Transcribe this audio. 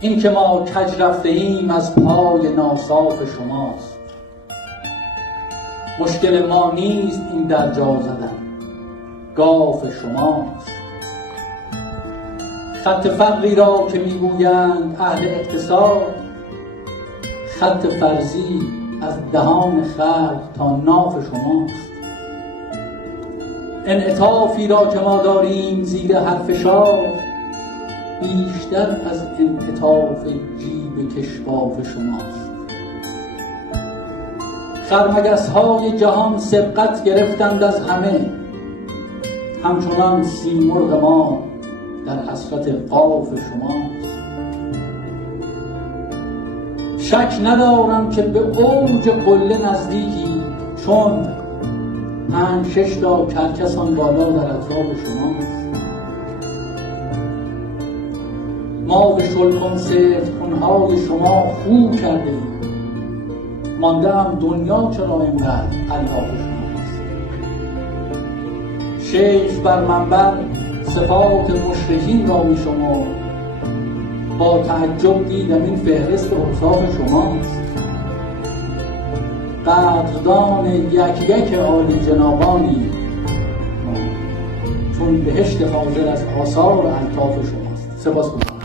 این که ما کج رفته ایم از پای ناصاف شماست. مشکل ما نیست این در جا زدن، گاف شماست. خط فقری را که میگویند اهل اقتصاد، خط فرضی از دهان خلق تا ناف شماست. انعطافی را که ما داریم زیر هر فشار، بیشتر از انعطاف جیب کشواف شماست. خرمگس‌های جهان سبقت گرفتند از همه، همچنان سیمرغ ما در حسرت قاف شماست. شک ندارم که به اوج قله نزدیکی، چون 5-6 تا کرکسان بالا در اطراف شماست. ما به شلکن سفت‌کنهای شما خو کرده ایم، مانده هم دنیا چرا اینقدر علاق شماست. شیخ بر منبر صفات مشرکین را می شما، با تعجب دیدم این فهرست اوصاف شماست. قدردان یک یک عالی جنابانی، چون بهشت حاضر از آثار الطاف شماست. سپاسگزارم.